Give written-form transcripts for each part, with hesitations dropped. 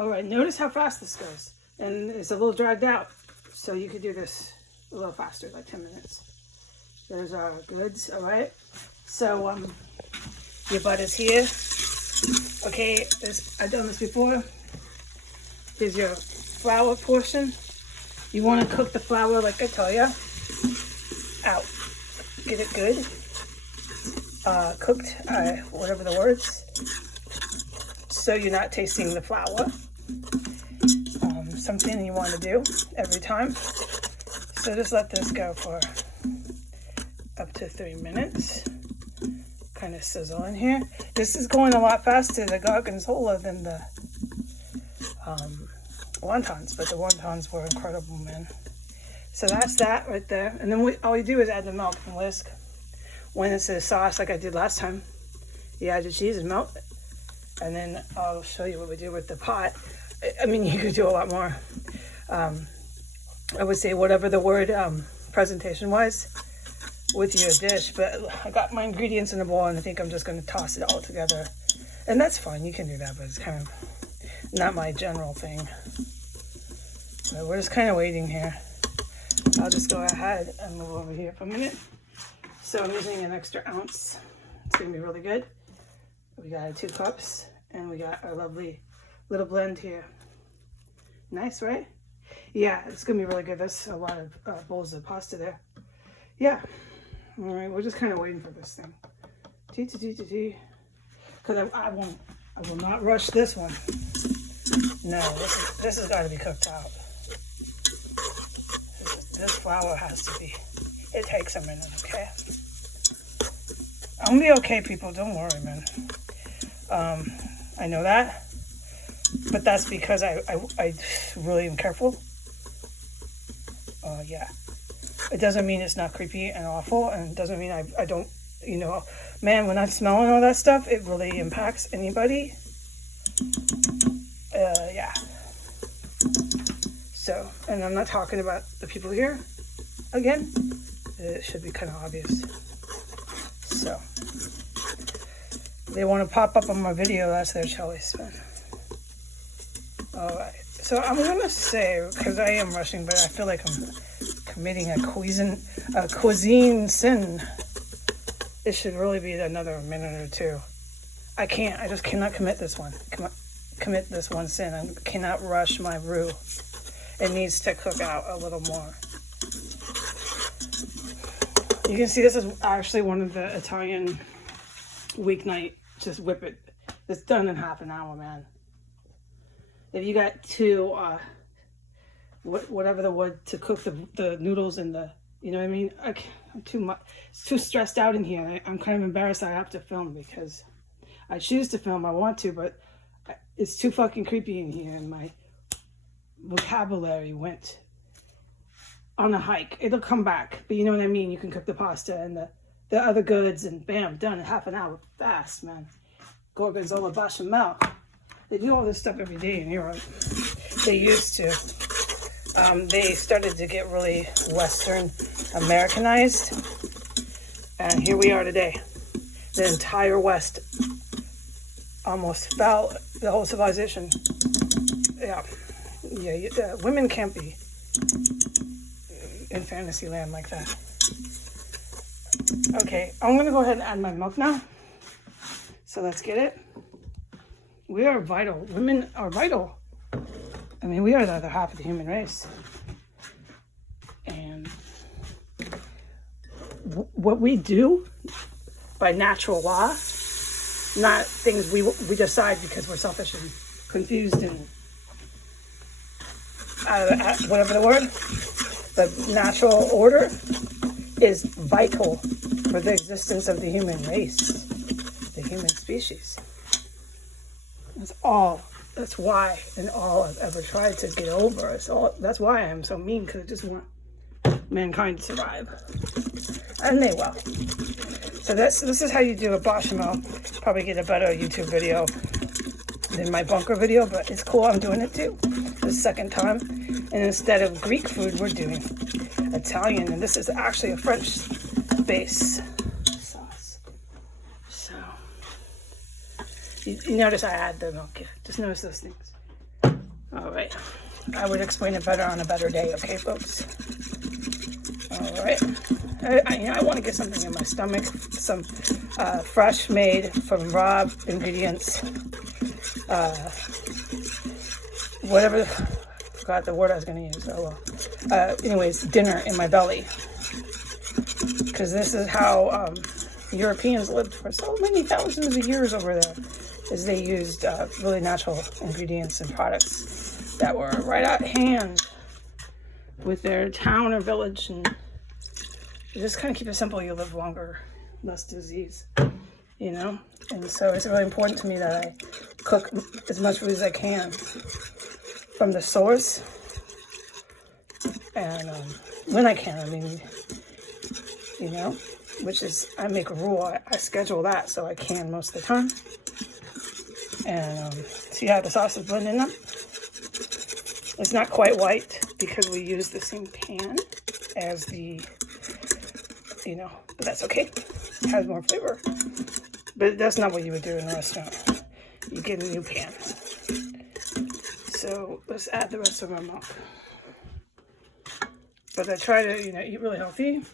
All right, notice how fast this goes. And it's a little dragged out. So you could do this a little faster, like 10 minutes. There's our goods, all right? So your butter's here. Okay, I've done this before. Here's your flour portion. You want to cook the flour like I tell you. Out. Get it good. Cooked, whatever the words. So you're not tasting the flour. Something you want to do every time. So just let this go for up to 3 minutes. Kind of sizzle in here. This is going a lot faster, the Gorgonzola, than the wontons, but the wontons were incredible, man. So that's that right there. And then all we do is add the milk and whisk. When it's a sauce like I did last time, you add the cheese and milk. And then I'll show you what we do with the pot. I mean, you could do a lot more. I would say whatever the word presentation was with your dish, but I got my ingredients in the bowl and I think I'm just going to toss it all together. And that's fine, you can do that, but it's kind of not my general thing. So we're just kind of waiting here. I'll just go ahead and move over here for a minute. So I'm using an extra ounce. It's going to be really good. We got 2 cups and we got our lovely little blend here. Nice, right? Yeah, it's gonna be really good. That's a lot of bowls of pasta there. Yeah. All right, we're just kind of waiting for this thing. Because I will not rush this one. No, this has got to be cooked out. This flour has to be. It takes a minute, okay? I'm gonna be okay, people. Don't worry, man. I know that. But that's because I really am careful. Yeah. It doesn't mean it's not creepy and awful, and it doesn't mean I don't, you know, man, when I'm smelling all that stuff, it really impacts anybody. Yeah. So, and I'm not talking about the people here. Again, it should be kind of obvious. So, they want to pop up on my video, that's their choice, man. Alright, so I'm going to say, because I am rushing, but I feel like I'm committing a cuisine sin. It should really be another minute or 2. I just cannot commit this one. Commit this one sin. I cannot rush my roux. It needs to cook out a little more. You can see this is actually one of the Italian weeknight, just whip it. It's done in half an hour, man. If you got to, whatever the word, to cook the noodles and the, you know what I mean? I'm too stressed out in here. I'm kind of embarrassed I have to film because I choose to film, I want to, but it's too fucking creepy in here and my vocabulary went on a hike. It'll come back, but you know what I mean? You can cook the pasta and the other goods and bam, done in half an hour. Fast, man. Gorgonzola bechamel. They do all this stuff every day in Europe. They used to. They started to get really Western Americanized. And here we are today. The entire West almost fell, the whole civilization. Yeah. Women can't be in fantasy land like that. Okay, I'm going to go ahead and add my milk now. So let's get it. We are vital. Women are vital. I mean, we are the other half of the human race. And what we do by natural law, not things we decide because we're selfish and confused and whatever the word, the natural order is vital for the existence of the human race, the human species. That's why and all I've ever tried to get over. That's why I'm so mean, because I just want mankind to survive. And they will. So this is how you do a bechamel. Probably get a better YouTube video than my bunker video, but it's cool, I'm doing it too. The second time. And instead of Greek food, we're doing Italian. And this is actually a French base sauce. So, you notice I add the milk here. Just notice those things. All right. I would explain it better on a better day, okay, folks? All right. I want to get something in my stomach, some fresh made from raw ingredients. Whatever, forgot the word I was going to use. Oh well. Anyways, dinner in my belly. Because this is how Europeans lived for so many thousands of years over there, is they used really natural ingredients and products that were right at hand with their town or village, and you just kind of keep it simple. You live longer, less disease, you know. And so it's really important to me that I cook as much food as I can from the source, and when I can, I mean, you know, which is, I make a rule, I schedule that so I can most of the time. And see how the sauce is blending up? It's not quite white because we use the same pan as the, you know, but that's okay. It has more flavor. But that's not what you would do in a restaurant. You get a new pan. So let's add the rest of our milk. But I try to, you know, eat really healthy.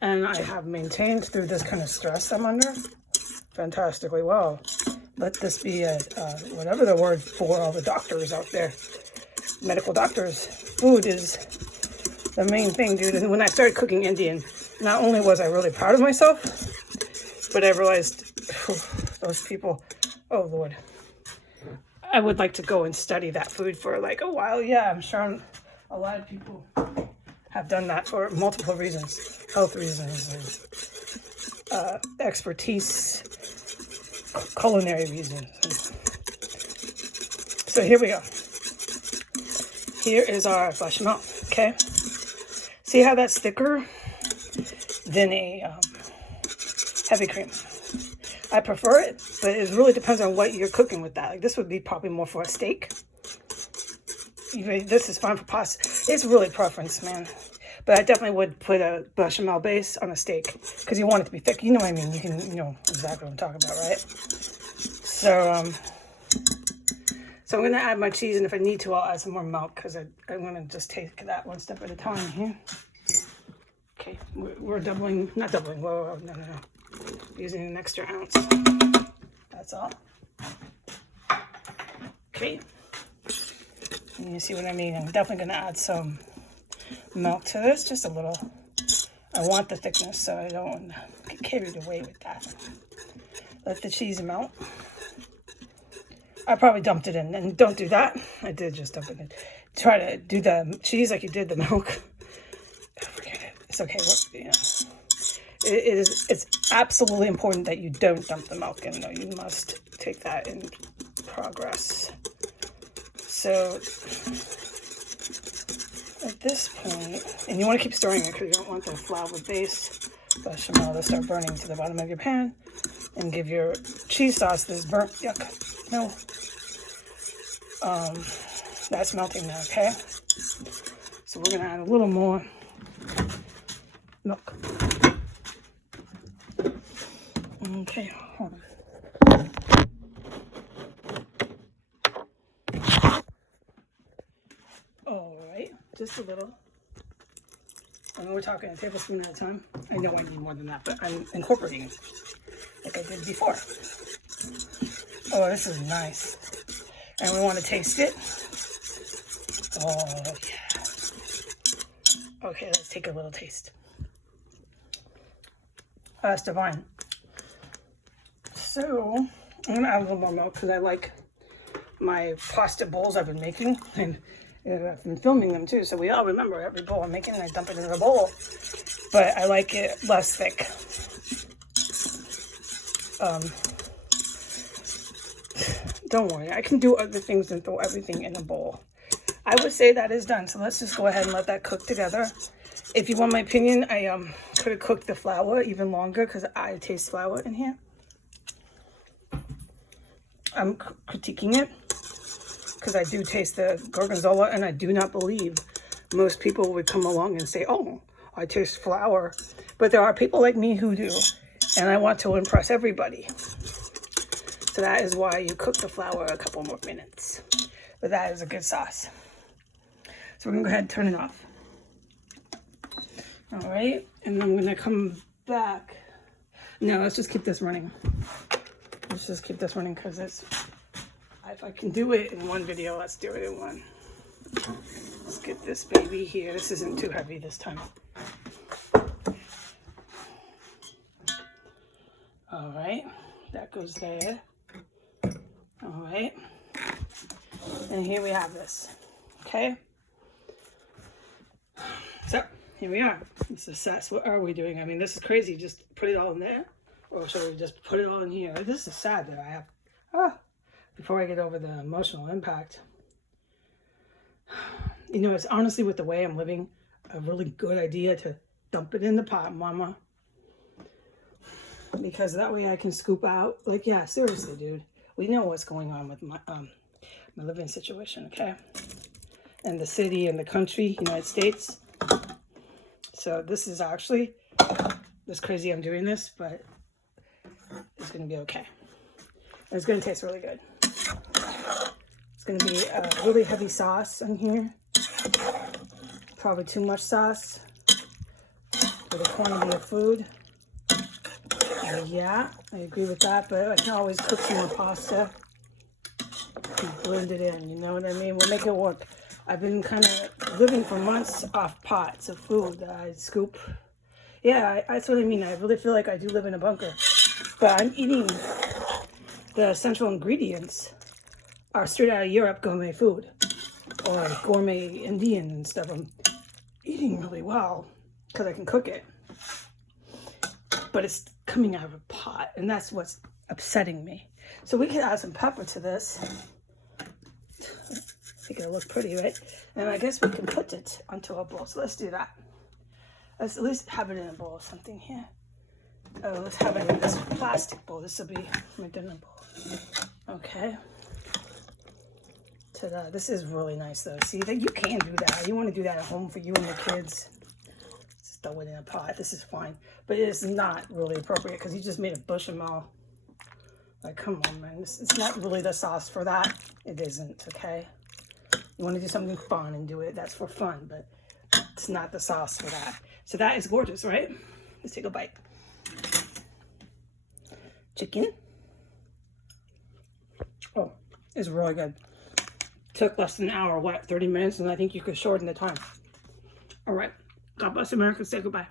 And I have maintained through this kind of stress I'm under fantastically well. Let this be a, whatever the word for all the doctors out there, medical doctors. Food is the main thing, dude. And when I started cooking Indian, not only was I really proud of myself, but I realized, those people, oh Lord, I would like to go and study that food for like a while. Yeah, I'm sure a lot of people have done that for multiple reasons, health reasons, expertise, culinary reasons. So here we go. Here is our bechamel, okay? See how that's thicker than a heavy cream? I prefer it, but it really depends on what you're cooking with that. Like this would be probably more for a steak. This is fine for pasta. It's really preference, man. But I definitely would put a bechamel base on a steak because you want it to be thick. You know what I mean? You know exactly what I'm talking about, right? So, so I'm going to add my cheese, and if I need to, I'll add some more milk because I'm going to just take that one step at a time here. Okay, we're doubling, not doubling, whoa, no. Using an extra ounce. That's all. Okay. And you see what I mean? I'm definitely going to add some milk to this, just a little. I want the thickness, so I don't get carried away with that. Let the cheese melt. I probably dumped it in, and don't do that. I did just dump it in. Try to do the cheese like you did the milk. Forget it. It's okay. You know, it's absolutely important that you don't dump the milk in, though. You must take that in progress. So at this point, and you want to keep stirring it because you don't want the flour base bechamel to start burning to the bottom of your pan and give your cheese sauce this burnt, yuck, no. That's melting now, okay? So we're going to add a little more milk. Okay, hold on. All right, just a little. I know we're talking a tablespoon at a time. I know I need more than that, but I'm incorporating it like I did before. Oh, this is nice. And we want to taste it. Oh, yeah. Okay, let's take a little taste. That's divine. So, I'm going to add a little more milk because I like my pasta bowls I've been making. And I've been filming them too, so we all remember every bowl I'm making, and I dump it in the bowl. But I like it less thick. Don't worry, I can do other things than throw everything in a bowl. I would say that is done, so let's just go ahead and let that cook together. If you want my opinion, I could have cooked the flour even longer because I taste flour in here. I'm critiquing it because I do taste the gorgonzola, and I do not believe most people would come along and say, oh, I taste flour. But there are people like me who do, and I want to impress everybody. So that is why you cook the flour a couple more minutes. But that is a good sauce. So we're gonna go ahead and turn it off. All right, and I'm gonna come back. No, let's just keep this running. Let's just keep this running because it's, if I can do it in one video, let's do it in one. Let's get this baby here. This isn't too heavy this time. All right, that goes there. All right, and here we have this, okay? So, here we are. This is sass. What are we doing? I mean, this is crazy. Just put it all in there, or should we just put it all in here? This is sad that I have, before I get over the emotional impact. You know, it's honestly, with the way I'm living, a really good idea to dump it in the pot, mama. Because that way I can scoop out. Like, yeah, seriously, dude. We know what's going on with my my living situation, okay? And the city and the country, United States. So this is actually, this crazy I'm doing this, but it's going to be okay. And it's going to taste really good. It's going to be a really heavy sauce in here. Probably too much sauce for the quantity of food. Yeah, I agree with that, but I can always cook some more pasta and blend it in, you know what I mean? We'll make it work. I've been kind of living for months off pots of food that I scoop. Yeah, that's what I mean. I really feel like I do live in a bunker. But I'm eating the essential ingredients are straight out of Europe gourmet food. Or gourmet Indian and stuff. I'm eating really well because I can cook it. But it's coming out of a pot, and that's what's upsetting me. So we could add some pepper to this. Make it look pretty, right? And I guess we can put it onto a bowl. So let's do that. Let's at least have it in a bowl or something here. Oh, let's have it in this plastic bowl. This will be my dinner bowl. Okay. Ta-da. This is really nice, though. See, that you can do that. You want to do that at home for you and your kids. Just throw it in a pot. This is fine. But it is not really appropriate because you just made a bechamel. Like, come on, man. It's not really the sauce for that. It isn't, okay? You want to do something fun and do it. That's for fun, but it's not the sauce for that. So that is gorgeous, right? Let's take a bite. Chicken. Oh, it's really good. Took less than an hour, what, 30 minutes? And I think you could shorten the time. All right. God bless America. Say goodbye.